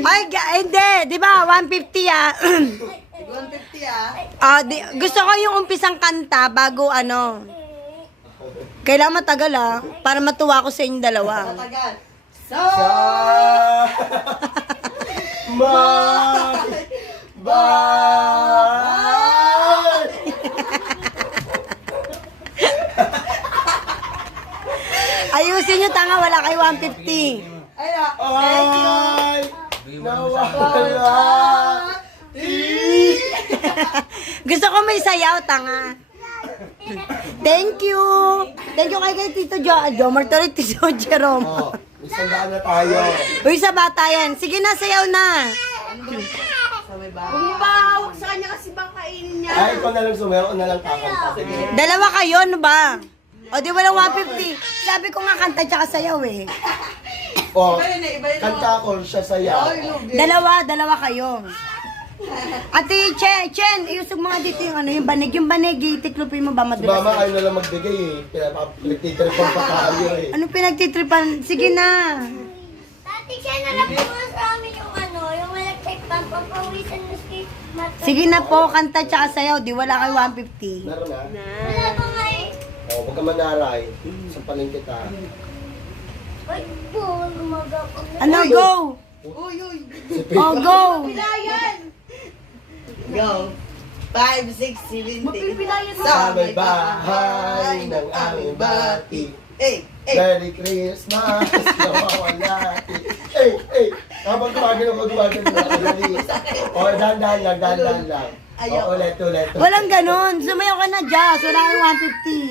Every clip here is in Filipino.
Ay, hindi. Di ba? 150 ah. 150 Gusto ko yung umpisang kanta bago ano. Kailangan matagal para matuwa ko sa inyong dalawa. Matagal. Sa may bahay. Ayusin nyo, tanga. Wala kayo 150. Ay, Ay, nawawala. Gusto ko may sayaw, tanga. Thank you. Thank you kay Tito Jomar Torres, Tito Jerome. Oh, isang daan na tayo. Uy, sa bata yan. Sige na, sayaw na. sa may bahay. Huwag mo ba hawak sa kanya kasi bang kainin niya? Ay, ikaw na lang sumayaw, ako na lang kakanta. Sige. Dalawa kayo, ano ba? O, di walang 150. Sabi ko nga kanta tsaka sayaw eh. Oh, Iba yun eh, iba yun. kanta ko siya sayaw. Dalawa kayo. Ate Chen, iusog mo nga dito yung ano, yung banig, itiklupin mo ba Si madulas? mama kayo na lang magbigay eh. Pinagtitripon pa tayo eh. Ano pinagtitripan? Sige na. Dati siya na lang po sa amin yung ano, yung electric fan, papawisan na si Mata. Sige na po, kanta tsaka sayaw. Di wala kayo 150. Meron na? Wala pa nga eh. Oh, huwag ka manaray. Sampalin kita. Ay po, lumaga ko na. Ano, go! Uy, uy. Oh, go! Go. 5, 6, 7, 8. Magpipilayan mo. Sa may bahay ng aming bati. Eh, eh. Merry Christmas! Nawawalati! Eh! Habang tumagin ako, tumagin ako. O, dahan-dahan lang. O, ulit. Walang ganon. Sumayaw ka na, Jazz. Wala kayong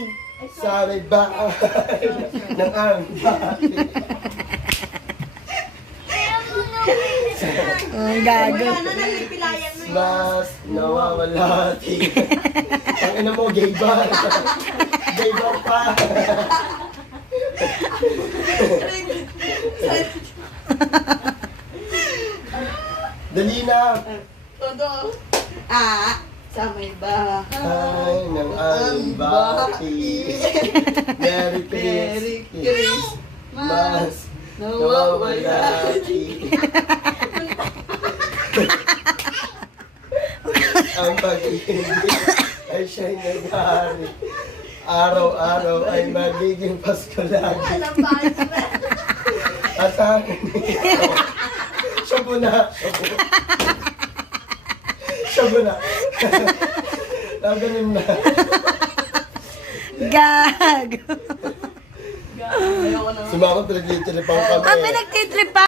150. Sa may bahay ng aming bati. Ang gago. Ano na pipilayan mo yun? Mas nawawalati. Ang ina mo, gay bar. Gay bar pa. Dali na. Todo. Sa may bahay. Ay, ng aming bati. Merry Merry Christmas. Mas nawawalati. Ang pag-ibig ay siya'y nag-hari. Araw-araw ay magiging Pasko lagi. Alam ba? At ang Shabu na. Naganim na. Gago. Ayoko na. Sumakot pinag-iitilipan kami. Ang pinagtitripan.